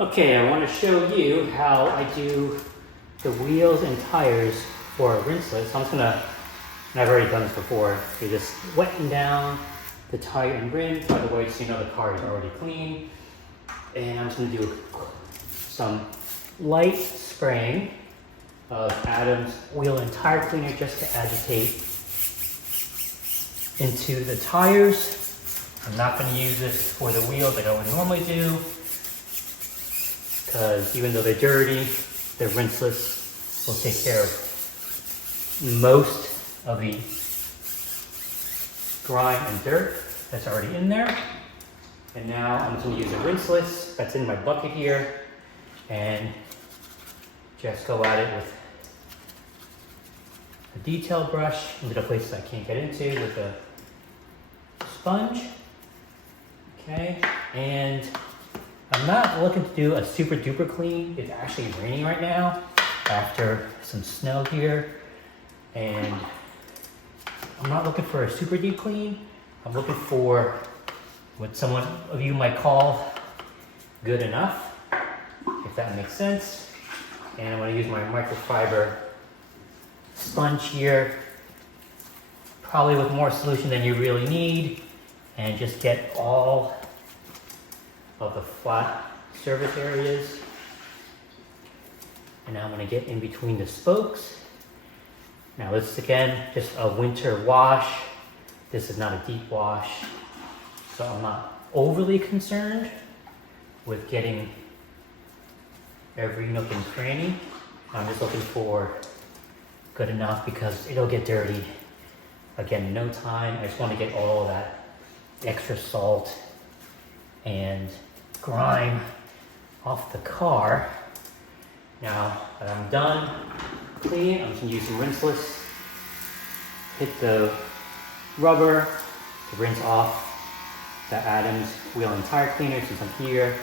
Okay, I want to show you how I do the wheels and tires for Rinseless. So I'm just gonna, and I've already done this before, you're just wetting down the tire and rim. By the way, just so you know the car is already clean. And I'm just gonna do some light spraying of Adam's wheel and tire cleaner just to agitate into the tires. I'm not gonna use this for the wheels like I would normally do, because even though they're dirty, the Rinseless will take care of most of the grime and dirt that's already in there. And now I'm just going to use a Rinseless that's in my bucket here and just go at it with a detail brush into the places I can't get into with a sponge. Okay, and I'm not looking to do a super duper clean. It's actually raining right now after some snow here. And I'm not looking for a super deep clean. I'm looking for what some of you might call good enough, if that makes sense. And I'm going to use my microfiber sponge here, probably with more solution than you really need, and just get all of the flat surface areas. And now I'm going to get in between the spokes. Now this is again just a winter wash. This is not a deep wash, so I'm not overly concerned with getting every nook and cranny. I'm just looking for good enough because it'll get dirty again in no time. I just want to get all of that extra salt and grime off the car. Now that I'm done cleaning, I'm just going to use some Rinseless, hit the rubber to rinse off the Adam's wheel and tire cleaner. Since I'm here,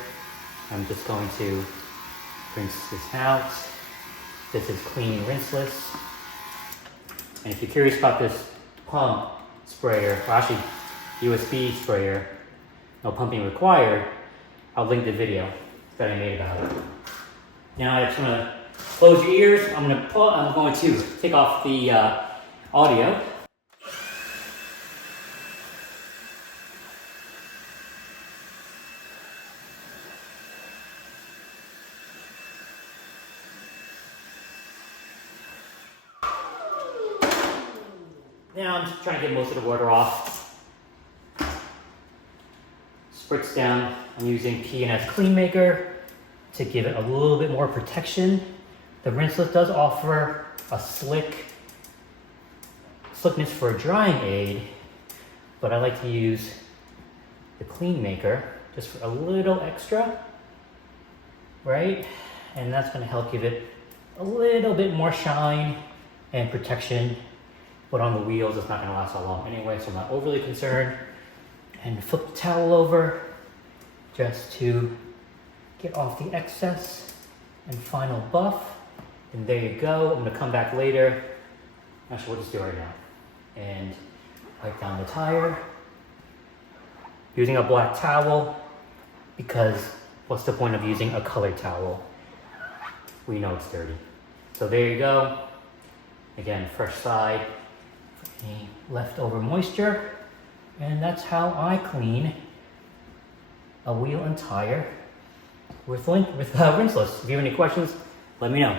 I'm just going to rinse this out. This is clean Rinseless. And if you're curious about this pump sprayer, or actually USB sprayer, no pumping required, I'll link the video that I made about it. Now I just want to close your ears. I'm going to take off the audio. Now I'm just trying to get most of the water off. Spritz down. I'm using P&S Clean Maker to give it a little bit more protection. The Rinseless does offer a slickness for a drying aid, but I like to use the Clean Maker just for a little extra, right? And that's going to help give it a little bit more shine and protection. But on the wheels, it's not going to last so long anyway, so I'm not overly concerned. And flip the towel over just to get off the excess and final buff. And there you go. I'm going to come back later. Actually, we'll just do it right now. And wipe down the tire. Using a black towel, because what's the point of using a colored towel? We know it's dirty. So there you go. Again, fresh side. Any leftover moisture, and that's how I clean a wheel and tire with Rinseless. If you have any questions, let me know.